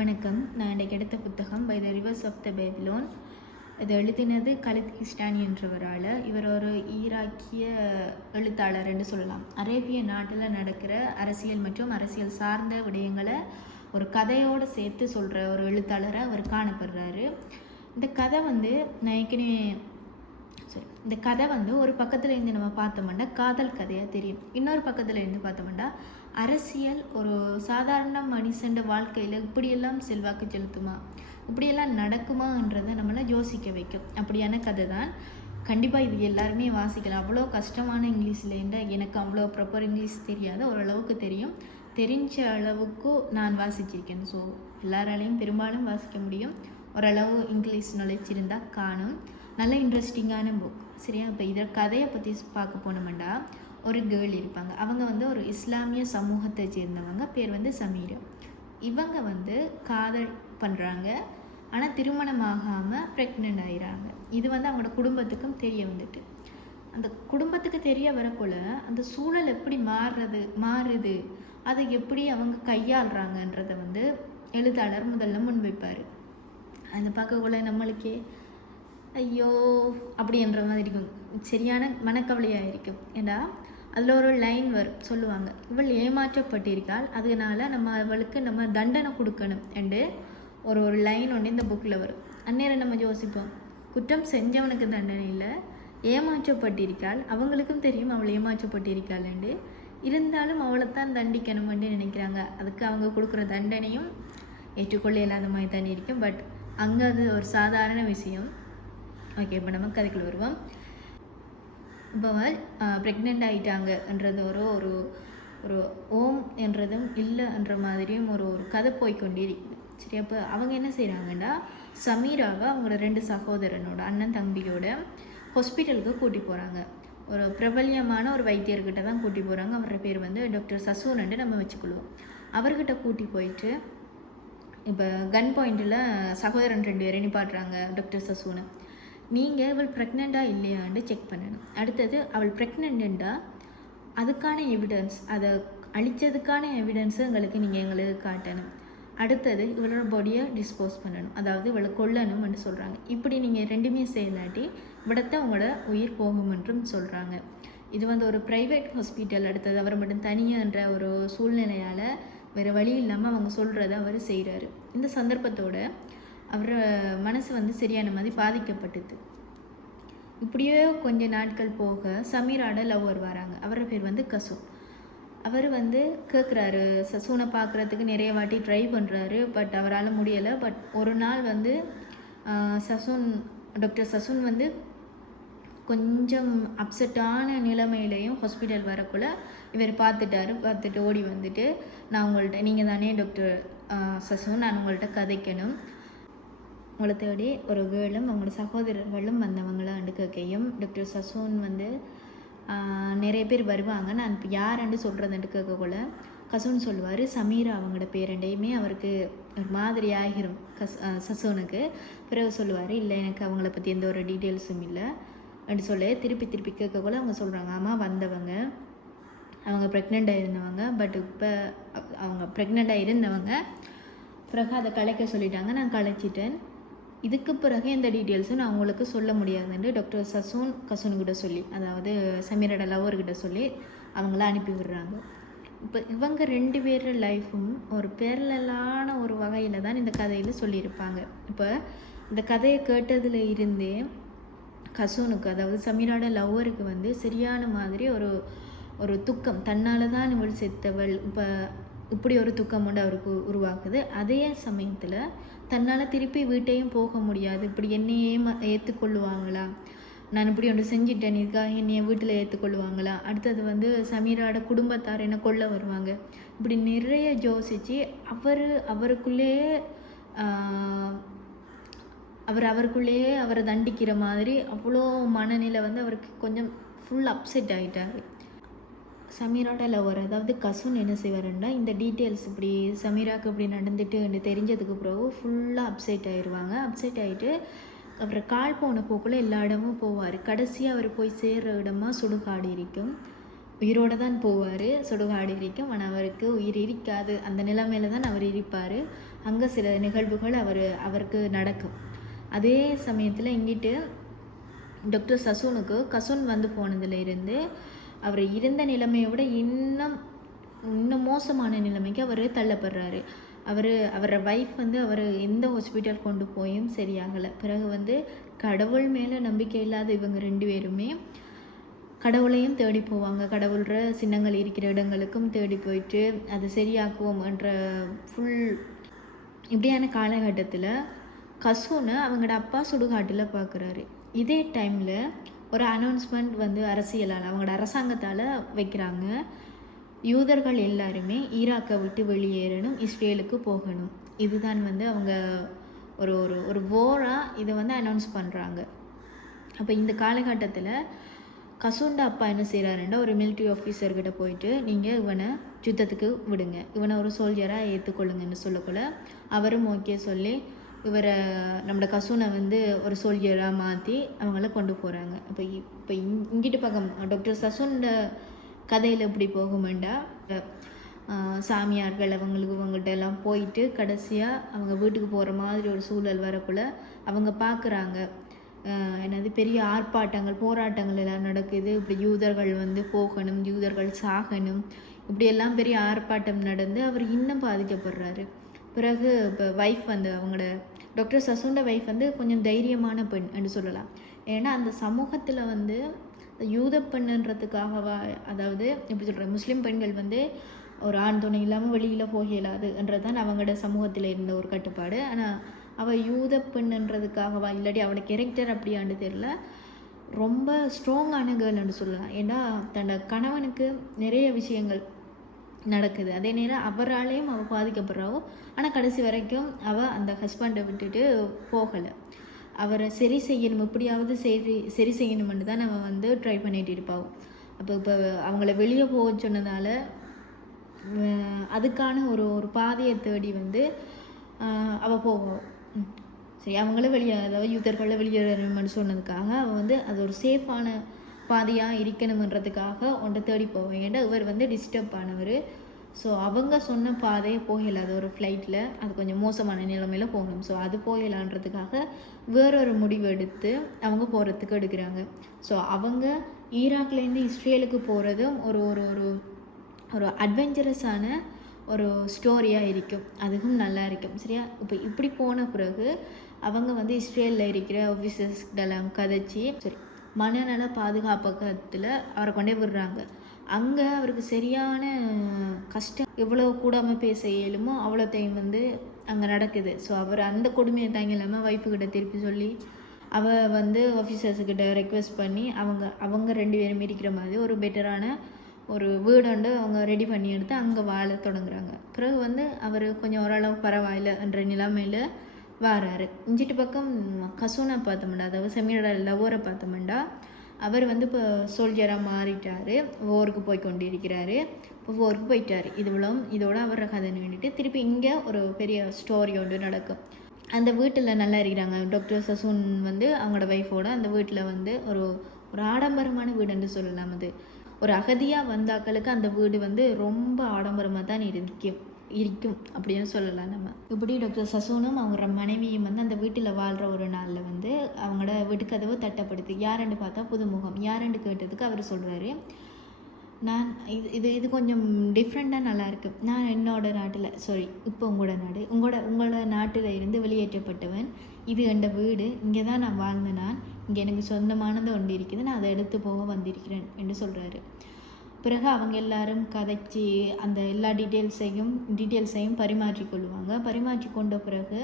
வணக்கம். நான் இன்றைக்கு எடுத்த புத்தகம் by the rivers of the Babylon. இது எழுதினது கலித் ஹிஸ்டானி என்றவரால். இவர் ஒரு ஈராக்கிய எழுத்தாளர் என்று சொல்லலாம். அரேபிய நாட்டில் நடக்கிற அரசியல் மற்றும் அரசியல் சார்ந்த விடயங்களை ஒரு கதையோடு சேர்த்து சொல்கிற ஒரு எழுத்தாளராக அவர் காணப்படுறாரு. இந்த கதை இந்த கதை ஒரு பக்கத்தில் இருந்து நம்ம பார்த்தோம்னா காதல் கதையாக தெரியும். இன்னொரு பக்கத்தில் இருந்து பார்த்தோம்னா அரசியல் ஒரு சாதாரண மனுஷன் வாழ்க்கையில் இப்படியெல்லாம் செல்வாக்கு செலுத்துமா, இப்படியெல்லாம் நடக்குமான்றதை நம்மளை யோசிக்க வைக்கும். அப்படியான கதை தான். கண்டிப்பாக இது எல்லாருமே வாசிக்கலாம். அவ்வளோ கஷ்டமான இங்கிலீஷில் எனக்கு அவ்வளோ ப்ராப்பர் இங்கிலீஷ் தெரியாது, ஓரளவுக்கு தெரியும். தெரிஞ்ச அளவுக்கு நான் வாசிச்சிருக்கேன். ஸோ எல்லாராலையும் பெரும்பாலும் வாசிக்க முடியும். ஓரளவு இங்கிலீஷ் நாலேஜ் இருந்தால் காணும். நல்ல இன்ட்ரெஸ்டிங்கான புக். சரியா? இப்போ இதில் கதையை பற்றி பார்க்க போனோம்னா ஒரு கேர்ள் இருப்பாங்க. அவங்க ஒரு இஸ்லாமிய சமூகத்தை சேர்ந்தவங்க. பேர் சமீரா. இவங்க காதல் பண்ணுறாங்க. ஆனால் திருமணமாகாமல் ப்ரெக்னென்ட் ஆகிறாங்க. இது அவங்களோட குடும்பத்துக்கும் தெரிய வந்துட்டு. அந்த குடும்பத்துக்கு தெரிய வரக்குள்ள அந்த சூழல் எப்படி மாறுது, அதை எப்படி அவங்க கையாளுறாங்கன்றதை எழுத்தாளர் முதல்ல முன்வைப்பார். அதை பார்க்கக்குள்ள நம்மளுக்கே ஐயோ அப்படின்ற மாதிரி இருக்கும். சரியான மனக்கவலையாக இருக்கும். ஏன்னா அதில் ஒரு லைன் சொல்லுவாங்க, இவள் ஏமாற்றப்பட்டிருக்காள், அதனால அவளுக்கு தண்டனை கொடுக்கணும் என்று ஒரு லைன் ஒன்று இந்த புக்கில் வரும். அந்நேரம் நம்ம யோசிப்போம், குற்றம் செஞ்சவனுக்கு தண்டனை இல்லை, ஏமாற்றப்பட்டிருக்காள், அவங்களுக்கும் தெரியும் அவள் ஏமாற்றப்பட்டிருக்காள்ண்டு, இருந்தாலும் அவளைத்தான் தண்டிக்கணும்னு நினைக்கிறாங்க. அதுக்கு அவங்க கொடுக்குற தண்டனையும் ஏற்றுக்கொள்ள இல்லாத மாதிரி தானே இருக்கும். பட் அங்கே அது ஒரு சாதாரண விஷயம். ஓகே, இப்போ நம்ம கதைக்குள்ள வருவோம். இப்போ ப்ரெக்னென்ட் ஆகிட்டாங்கன்றது ஒரு ஒரு ஓம் என்றதும் இல்லைன்ற மாதிரியும் ஒரு கதை போய்கொண்டே இருக்குது. சரி, அப்போ அவங்க என்ன செய்கிறாங்கன்னா சமீராவை அவங்களோட 2 சகோதரனோட அண்ணன் தம்பியோட ஹாஸ்பிட்டலுக்கு கூட்டி போகிறாங்க. ஒரு பிரபல்யமான ஒரு வைத்தியர்கிட்ட தான் கூட்டி போகிறாங்க. அவரோட பேர் டாக்டர் சசூன்னு நம்ம வச்சுக்கொள்வோம். அவர்கிட்ட கூட்டி போயிட்டு இப்போ கன் பாயிண்டில் சகோதரன் 2 பேரை நிப்பாட்டுறாங்க. டாக்டர் சசூனை, நீங்கள் அவள் ப்ரெக்னெண்ட்டாக இல்லையான்னு செக் பண்ணணும். அடுத்தது அவள் ப்ரெக்னெண்ட்டா அதுக்கான எவிடன்ஸ், அதை அழித்ததுக்கான எவிடன்ஸு எங்களுக்கு காட்டணும். அடுத்தது இவளோட பாடியை டிஸ்போஸ் பண்ணணும், அதாவது இவளை கொல்லணும்னு சொல்கிறாங்க. இப்படி நீங்கள் 2மே செய்யலாட்டி விடத்தை உங்களோட உயிர் போகும் என்றும் சொல்கிறாங்க. இது ஒரு ப்ரைவேட் ஹாஸ்பிட்டல். அடுத்தது அவர் மட்டும் தனியான்ற ஒரு சூழ்நிலையால் வேறு வழி இல்லாமல் அவங்க சொல்கிறத அவர் செய்கிறாரு. இந்த சந்தர்ப்பத்தோட அவர் மனசு சரியான மாதிரி பாதிக்கப்பட்டது. இப்படியே கொஞ்ச நாட்கள் போக சமீராட லவ்வர் வராங்க. அவரோட பேர் கசூன். அவர் கேட்குறாரு, சசூனை பார்க்குறதுக்கு நிறைய வாட்டி ட்ரை பண்ணுறாரு. பட் அவரால் முடியலை. பட் ஒரு நாள் டாக்டர் சசூன் கொஞ்சம் அப்செட்டான நிலைமையிலையும் ஹாஸ்பிட்டல் வரக்குள்ள இவர் பார்த்துட்டு ஓடி வந்துட்டு, நான் உங்கள்கிட்ட, நீங்கள் தானே டாக்டர் சசூன், நான் உங்கள்கிட்ட கதைக்கணும், உங்களை தேடி ஒரு கேர்ளும் அவங்களோட சகோதரர்களும் வந்தவங்கள கேட்கையும் டாக்டர் சசூன் நிறைய பேர் வருவாங்க, நான் இப்போ யாருன்னு சொல்கிறதுன்ட்டு கேட்கக்குள்ள கசூன் சொல்லுவார் சமீரா அவங்களோட பேரண்டையுமே அவருக்கு ஒரு மாதிரி ஆகிரும் சசூனுக்கு. பிறகு சொல்லுவார், இல்லை எனக்கு அவங்கள பற்றி எந்த ஒரு டீட்டெயில்ஸும் இல்லை அப்படி திருப்பி கேட்கக்குள்ள அவங்க சொல்கிறாங்க, ஆமாம் வந்தவங்க, அவங்க ப்ரெக்னெண்ட்டாக இருந்தவங்க, பட் இப்போ அவங்க ப்ரெக்னெண்ட்டாக இருந்தவங்க பிறகு அதை கலைக்க சொல்லிட்டாங்க, நான் கலைச்சிட்டேன், இதுக்கு பிறகு எந்த டீட்டெயில்ஸும் நான் உங்களுக்கு சொல்ல முடியாதுன்னு டாக்டர் கசூன்கிட்ட சொல்லி, அதாவது சமீரோட லவர்கிட்ட சொல்லி அவங்கள அனுப்பி விடுறாங்க. இப்போ இவங்க 2 பேர் லைஃப்பும் ஒரு பேரலான ஒரு வகையில் தான் இந்த கதையில் சொல்லியிருப்பாங்க. இப்போ இந்த கதையை கேட்டதில் இருந்தே கசூனுக்கு, அதாவது சமீரோட லவ்வருக்கு சரியான மாதிரி ஒரு துக்கம், தன்னால் தான் இவள் செத்தவள், இப்போ இப்படி ஒரு துக்கம் அவருக்கு உருவாக்குது. அதே சமயத்தில் தன்னால் திருப்பி வீட்டையும் போக முடியாது, இப்படி என்னையே ஏற்றுக்கொள்ளுவாங்களா, நான் இப்படி ஒன்று செஞ்சிட்டேன், இதுக்காக என்னைய வீட்டில் ஏற்றுக்கொள்ளுவாங்களா, அடுத்தது சமீராட குடும்பத்தார் என்ன கொல்ல வருவாங்க, இப்படி நிறைய யோசித்து அவருக்குள்ளேயே அவரை தண்டிக்கிற மாதிரி அவ்வளோ மனநிலை அவருக்கு கொஞ்சம் ஃபுல் அப்செட் ஆகிட்டார். சமீராட லவர், அதாவது கசூன் என்ன செய்வாருன்னா இந்த டீட்டெயில்ஸ் இப்படி சமீராவுக்கு இப்படி நடந்துட்டு தெரிஞ்சதுக்கு பிறகு ஃபுல்லாக அப்செட் ஆகிடுவாங்க. அப்செட் ஆகிட்டு அப்புறம் கால் போன போக்குள்ள எல்லா இடமும் போவார். கடைசியாக அவர் போய் சேர்ற இடமா சுடுகாடு இருக்கும். உயிரோடு தான் போவார், சுடுகாடு இருக்கும். ஆனால் அவருக்கு உயிர் இருக்காது. அந்த நிலைமையில தான் அவர் இருப்பார். அங்கே சில நிகழ்வுகள் அவருக்கு நடக்கும். அதே சமயத்தில் இங்கிட்டு டாக்டர் சசூனுக்கு கசுன் வந்து போனதுலேருந்து அவர் இருந்த நிலைமையை விட இன்னும் மோசமான நிலைமைக்கு அவர் தள்ளப்படுறாரு. அவரோட வைஃப் வந்து அவர் எந்த ஹாஸ்பிட்டல் கொண்டு போயும் சரியாகலை. பிறகு வந்து கடவுள் மேலே நம்பிக்கை இல்லாத இவங்க 2 பேருமே கடவுளையும் தேடி போவாங்க. கடவுள்ற சின்னங்கள் இருக்கிற இடங்களுக்கும் தேடி போயிட்டு அது சரியாக்குவோம் என்ற இப்படியான காலகட்டத்தில் கசூனை அவங்களோட அப்பா சுடுகாட்டில் பார்க்குறாரு. இதே டைமில் ஒரு அனௌன்ஸ்மெண்ட் வந்து அவங்களோட அரசாங்கத்தால் வைக்கிறாங்க. யூதர்கள் எல்லாருமே ஈராக்கை விட்டு வெளியேறணும், இஸ்ரேலுக்கு போகணும். இதுதான் வந்து அவங்க ஒரு ஒரு ஒரு வோராக இதை வந்து அனௌன்ஸ் பண்ணுறாங்க. அப்போ இந்த காலகட்டத்தில் கசூண்ட அப்பா என்ன செய்கிறாருன்னா ஒரு மிலிட்ரி ஆஃபீஸர்கிட்ட போயிட்டு நீங்கள் இவனை யுத்தத்துக்கு விடுங்க, இவனை ஒரு சோல்ஜராக ஏற்றுக்கொள்ளுங்கன்னு சொல்லக்குள்ள அவரும் ஓகே சொல்லி இவரை நம்மளோட கசூனை வந்து ஒரு சோல்ஜராக மாற்றி அவங்கள கொண்டு போகிறாங்க. இப்போ இங்கிட்டு பக்கம் டாக்டர் சசூனோட கதையில் எப்படி போகுமெண்டா சாமியார்கள் இவங்கள்ட்ட எல்லாம் போயிட்டு கடைசியாக அவங்க வீட்டுக்கு போகிற மாதிரி ஒரு சூழல் வரக்குள்ள அவங்க பார்க்குறாங்க பெரிய ஆர்ப்பாட்டங்கள் போராட்டங்கள் எல்லாம் நடக்குது. இப்படி யூதர்கள் வந்து போகணும், யூதர்கள் சாகணும், இப்படியெல்லாம் பெரிய ஆர்ப்பாட்டம் நடந்து அவர் இன்னும் பாதிக்கப்படுறாரு. பிறகு இப்போ வைஃப் வந்து அவங்களோட டாக்டர் சசூண்ட வைஃப் வந்து கொஞ்சம் தைரியமான பெண் என்று சொல்லலாம். ஏன்னா அந்த சமூகத்தில் வந்து யூத பெண்ணுன்றதுக்காகவா, அதாவது எப்படி சொல்கிறேன், முஸ்லீம் பெண்கள் வந்து ஒரு ஆண் துணை இல்லாமல் வெளியில் போக இயலாதுன்றது தான் அவங்களோட சமூகத்தில் இருந்த ஒரு கட்டுப்பாடு. ஆனால் அவள் யூத பெண்ணுன்றதுக்காகவா இல்லாட்டி அவளோட கேரக்டர் அப்படியான்னு தெரியல, ரொம்ப ஸ்ட்ராங்கான கேர்ள்னு சொல்லலாம். ஏன்னா தன்னோட கணவனுக்கு நிறைய விஷயங்கள் நடக்குது, அதே நேரம் அவராலேயும் அவள் பாதிக்கப்படுறாவோ. ஆனால் கடைசி வரைக்கும் அவள் அந்த ஹஸ்பண்டை விட்டுட்டு போகலை. அவரை சரி செய்யணும், எப்படியாவது சரி செய்யணும்னு தான் நம்ம வந்து ட்ரை பண்ணிகிட்டு இருப்பாள். இப்போ அவங்கள வெளியே போக சொன்னதால அதுக்கான ஒரு பாதையை தேடி வந்து அவள் போவோம். சரி, அவங்கள அதாவது யூதர்களை வெளியேறணும்னு சொன்னதுக்காக அவள் வந்து அது ஒரு சேஃபான பாதையாக இருக்கணுன்றதுக்காக ஒன்றை தேடி போவேன். ஏன்னா இவர் வந்து டிஸ்டர்ப் ஆனவர். ஸோ அவங்க சொன்ன பாதையை போகல, அது ஒரு ஃப்ளைட்டில் அது கொஞ்சம் மோசமான நிலைமையில் போகணும். ஸோ அது போகலான்றதுக்காக வேறொரு முடிவு எடுத்து அவங்க போகிறதுக்கு எடுக்கிறாங்க. ஸோ அவங்க ஈராக்லேருந்து இஸ்ரேலுக்கு போகிறதும் ஒரு ஒரு ஒரு ஒரு அட்வென்ச்சரஸான ஒரு ஸ்டோரியாக இருக்கும், அதுவும் நல்லா இருக்கும். சரியா, இப்போ இப்படி போன பிறகு அவங்க வந்து இஸ்ரேலில் இருக்கிற ஆஃபீஸர்ஸ்கிட்டலாம் கதைச்சி சரி மனநல பாதுகாப்பகத்தில் அவரை கொண்டே விடுறாங்க. அங்கே அவருக்கு சரியான கஷ்டம், எவ்வளோ கூடாமல் பேச இயலுமோ அவ்வளோத்தையும் வந்து அங்கே நடக்குது. ஸோ அவர் அந்த கொடுமையை தாங்க இல்லாமல் ஒய்ஃபுக்கிட்ட திருப்பி சொல்லி அவள் வந்து ஆஃபீஸர்ஸுக்கிட்ட ரெக்வெஸ்ட் பண்ணி அவங்க 2 பேரும் இருக்கிற மாதிரி ஒரு பெட்டரான ஒரு வீடு அவங்க ரெடி பண்ணி எடுத்து அங்கே வாழ தொடங்குறாங்க. பிறகு வந்து அவர் கொஞ்சம் ஓரளவு பரவாயில்ல என்ற நிலைமையில் வாராரு. இஞ்சிட்டு பக்கம் கசூனை பார்த்தோம்டா, அதாவது செமியோட லவ்வரை பார்த்தோம்டா, அவர் வந்து இப்போ சோல்ஜராக மாறிட்டார், ஓருக்கு போய் கொண்டு இருக்கிறாரு. இப்போ ஓருக்கு போயிட்டார். இதோட அவரை கதை வேண்டிட்டு திருப்பி இங்கே ஒரு பெரிய ஸ்டோரி ஒன்று நடக்கும். அந்த வீட்டில் நல்லா இருக்கிறாங்க. டாக்டர் சசூன் வந்து அவங்களோட ஒய்ஃபோட அந்த வீட்டில் வந்து ஒரு ஆடம்பரமான வீடுன்னு சொல்லலாம். அது ஒரு அகதியாக வந்தாக்களுக்கு அந்த வீடு வந்து ரொம்ப ஆடம்பரமாக தான் இருக்கும் அப்படின்னு சொல்லலாம் நம்ம. இப்படி டாக்டர் சசூனும் அவங்க மனைவியும் வந்து அந்த வீட்டில் வாழ்கிற ஒரு நாளில் வந்து அவங்களோட வீட்டு கதவு தட்டப்படுது. யாருன்னு பார்த்தா புதுமுகம். யாருன்னு கேட்டதுக்கு அவர் சொல்கிறாரு, நான் இது கொஞ்சம் டிஃப்ரெண்ட்டாக நல்லாயிருக்கு. நான் என்னோட நாட்டில் இப்போ உங்களோட நாட்டில் இருந்து வெளியேற்றப்பட்டவன். இது என் வீடு, இங்கே தான் நான் வாழ்ந்தேன். இங்கே எனக்கு சொந்தமானது ஒன்று இருக்குது, நான் அதை எடுத்து போக வந்திருக்கிறேன் என்று சொல்கிறாரு. பிறகு அவங்க எல்லாரும் கதைச்சி அந்த எல்லா டீட்டெயில்ஸையும் பரிமாற்றிக்கொள்வாங்க. பரிமாற்றி கொண்ட பிறகு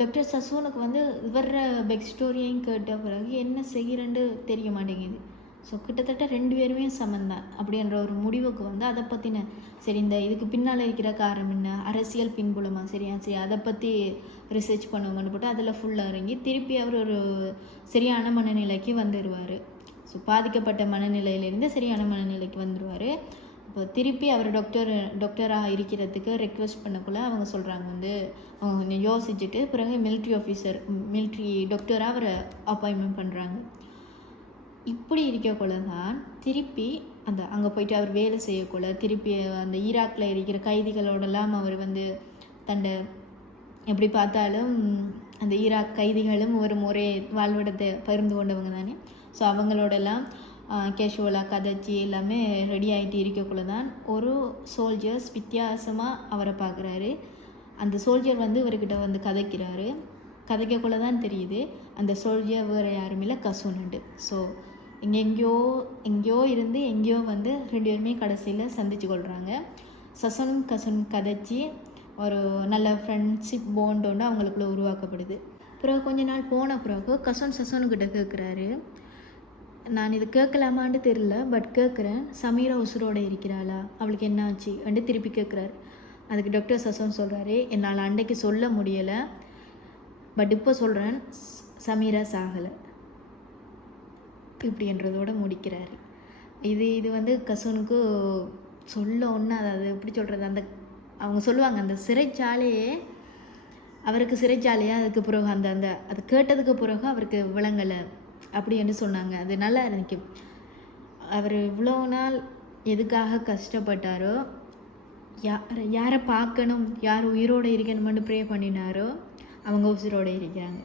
டாக்டர் சசூனுக்கு வந்து இவர பெக் ஸ்டோரியையும் கேட்ட பிறகு என்ன செய்கிறேன்னு தெரிய மாட்டேங்குது. ஸோ கிட்டத்தட்ட 2 பேருமே சமந்தான் அப்படின்ற ஒரு முடிவுக்கு வந்து அதை பற்றின இதுக்கு பின்னால் இருக்கிற காரணம் என்ன, அரசியல் பின்புலமா, சரி அதை பற்றி ரிசர்ச் பண்ணுவோம்னு போட்டு அதில் ஃபுல்லாக இறங்கி திருப்பி அவர் ஒரு சரியான மனநிலைக்கு வந்துடுவார். ஸோ பாதிக்கப்பட்ட மனநிலையிலேருந்து சரியான மனநிலைக்கு வந்துடுவார். இப்போ திருப்பி அவர் டாக்டராக இருக்கிறதுக்கு ரெக்வெஸ்ட் பண்ணக்குள்ள அவங்க சொல்கிறாங்க வந்து அவங்க யோசிச்சுட்டு பிறகு மிலிட்ரி டாக்டராக அவரை அப்பாயின்மெண்ட் பண்ணுறாங்க. இப்படி இருக்கக்குள்ள தான் திருப்பி அங்கே போயிட்டு அவர் வேலை செய்யக்குள்ள திருப்பி அந்த ஈராக்கில் இருக்கிற கைதிகளோடலாம் அவர் வந்து தண்டை எப்படி பார்த்தாலும் அந்த ஈராக் கைதிகளும் ஒரு முறை வாழ்விடத்தை பகிர்ந்து கொண்டவங்க தானே. ஸோ அவங்களோடலாம் கேஷுவலாக கதைச்சி எல்லாமே ரெடி ஆகிட்டு இருக்கக்குள்ள தான் ஒரு சோல்ஜர்ஸ் வித்தியாசமாக அவரை பார்க்குறாரு. அந்த சோல்ஜர் வந்து இவர்கிட்ட வந்து கதைக்கக்குள்ள தான் தெரியுது அந்த சோல்ஜர் வேறு யாரும் இல்லை, கசூனுண்டு. ஸோ எங்கேயோ இருந்து எங்கேயோ வந்து 2 பேருமே கடைசியில் சந்திச்சு கொள்கிறாங்க. கசூன் கதைச்சி ஒரு நல்ல ஃப்ரெண்ட்ஷிப் பாண்ட் ஒன்று அவங்களுக்குள்ள உருவாக்கப்படுது. பிறகு கொஞ்ச நாள் போன பிறகு சசனுக்கிட்ட கேட்குறாரு, நான் இது கேட்கலாமான்னு தெரியல, பட் கேட்குறேன், சமீரா உசுரோடு இருக்கிறாளா, அவளுக்கு என்ன ஆச்சு என்று திருப்பி கேட்குறாரு. அதுக்கு டாக்டர் சசன் சொல்கிறாரு, என்னால் அன்றைக்கு சொல்ல முடியலை, பட் இப்போ சொல்கிறேன், சமீரா சாகலை இப்படின்றதோடு முடிக்கிறாரு. இது வந்து கசூனுக்கு சொல்ல ஒன்று, அதாவது எப்படி சொல்கிறது, அந்த அவங்க சொல்லுவாங்க அந்த சிறைச்சாலையே அவருக்கு சிறைச்சாலையாக அதுக்கு பிறகு அது கேட்டதுக்கு பிறகு அவருக்கு விளங்கலை அப்படி என்று சொன்னாங்க. அது நல்லா இருந்துச்சு. அவர் இவ்வளோ நாள் எதுக்காக கஷ்டப்பட்டாரோ, யாரை பார்க்கணும், யார் உயிரோடு இருக்கணும்னு ப்ரே பண்ணினாரோ அவங்க உயிரோடு இருக்கிறாங்க.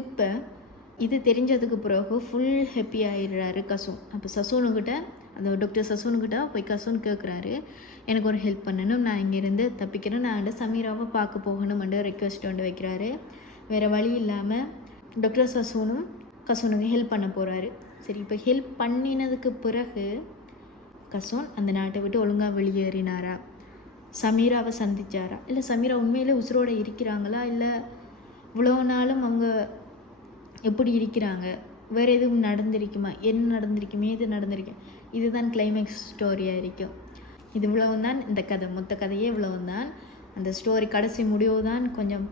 இப்போ இது தெரிஞ்சதுக்கு பிறகு ஃபுல் ஹாப்பி ஆகிடுறாரு கசூன். அப்போ சசூனுக்கிட்ட அந்த டாக்டர் சசூனுக்கிட்ட போய் கசூன் கேட்குறாரு, எனக்கு ஒரு ஹெல்ப் பண்ணணும், நான் இங்கேருந்து தப்பிக்கிறேன், நான் சமீராவை பார்க்க போகணும்னு ரெக்வெஸ்ட் வந்து வைக்கிறாரு. வேறு வழி இல்லாமல் டாக்டர் சசூனும் கசூனுக்கு ஹெல்ப் பண்ண போகிறாரு. சரி, இப்போ ஹெல்ப் பண்ணினதுக்கு பிறகு கசூன் அந்த நாட்டை விட்டு ஒழுங்காக வெளியேறினாரா, சமீராவை சந்திச்சாரா, இல்லை சமீரா உண்மையிலே உசுரோடு இருக்கிறாங்களா, இல்லை இவ்வளோ நாளும் அவங்க எப்படி இருக்கிறாங்க, வேறு எதுவும் நடந்திருக்குமா, என்ன நடந்திருக்குமே, இது நடந்திருக்கும். இதுதான் கிளைமேக்ஸ் ஸ்டோரியாக இருக்கும். இது இவ்வளவு தான் இந்த கதை, மொத்த கதையே இவ்வளவு தான். அந்த ஸ்டோரி கடைசி முடிவு தான் கொஞ்சம்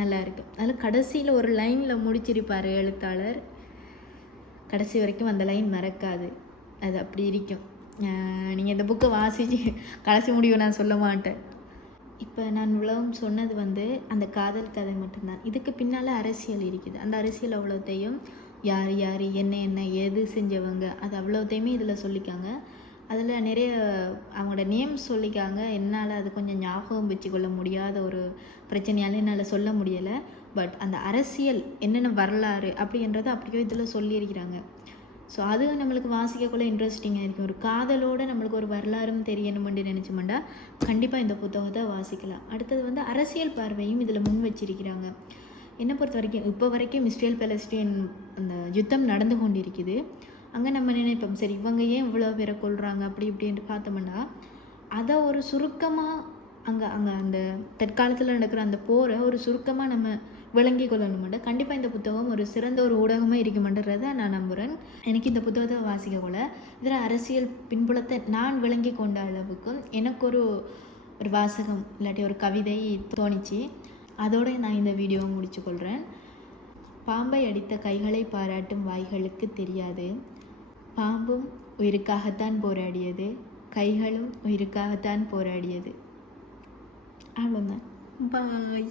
நல்லா இருக்கும். அதில் கடைசியில் ஒரு லைனில் முடிச்சிருப்பார் எழுத்தாளர், கடைசி வரைக்கும் அந்த லைன் மறக்காது, அது அப்படி இருக்கும். நீங்கள் இந்த புக்கை வாசித்து கடைசி முடிவு நான் சொல்ல மாட்டேன். இப்போ நான் இவ்வளவும் சொன்னது வந்து அந்த காதல் கதை மட்டும்தான். இதுக்கு பின்னால் அரசியல் இருக்குது. அந்த அரசியல் அவ்வளோத்தையும் யார் என்ன எது செஞ்சவங்க அது அவ்வளோத்தையுமே இதில் சொல்லிக்காங்க. அதில் நிறைய அவங்களோட நேம் சொல்லிக்காங்க. என்னால் அது கொஞ்சம் ஞாபகம் வச்சுக்கொள்ள முடியாத ஒரு பிரச்சனையால் என்னால் சொல்ல முடியலை. பட் அந்த அரசியல் என்னென்ன வரலாறு அப்படின்றத அப்படியோ இதில் சொல்லியிருக்கிறாங்க. ஸோ அது நம்மளுக்கு வாசிக்கக்குள்ள இன்ட்ரெஸ்டிங்காக இருக்கும். ஒரு காதலோடு நம்மளுக்கு ஒரு வரலாறும் தெரியணுமென்று நினச்சோம்னா கண்டிப்பாக இந்த புத்தகத்தை வாசிக்கலாம். அடுத்தது வந்து அரசியல் பார்வையும் இதில் முன் வச்சிருக்கிறாங்க. என்னை பொறுத்த வரைக்கும் இப்போ வரைக்கும் இஸ்ரேல் பாலஸ்தீன் அந்த யுத்தம் நடந்து கொண்டு இருக்குது. அங்கே நம்ம நினைப்போம், சரி இவங்க ஏன் இவ்வளோ பேரை கொள்கிறாங்க அப்படி இப்படின்ட்டு பார்த்தோம்னா, அதை ஒரு சுருக்கமாக அங்கே அந்த தற்காலத்தில் நடக்கிற அந்த போரை ஒரு சுருக்கமாக நம்ம விளங்கி கொள்ளணுமெண்டா கண்டிப்பாக இந்த புத்தகம் ஒரு சிறந்த ஒரு ஊடகமாக இருக்குமென்றதை நான் நம்புகிறேன். எனக்கு இந்த புத்தகத்தை வாசிக்கக்குள்ள இதில் அரசியல் பின்புலத்தை நான் விளங்கி கொண்ட அளவுக்கும் எனக்கு ஒரு வாசகம் இல்லாட்டி ஒரு கவிதை தோணிச்சு. அதோடு நான் இந்த வீடியோவை முடிச்சுக்கொள்கிறேன். பாம்பை அடித்த கைகளை பாராட்டும் வாய்களுக்கு தெரியாது, பாம்பும் உயிருக்காகத்தான் போராடியது, கைகளும் உயிருக்காகத்தான் போராடியது. அவ்வளோதான். பாய்.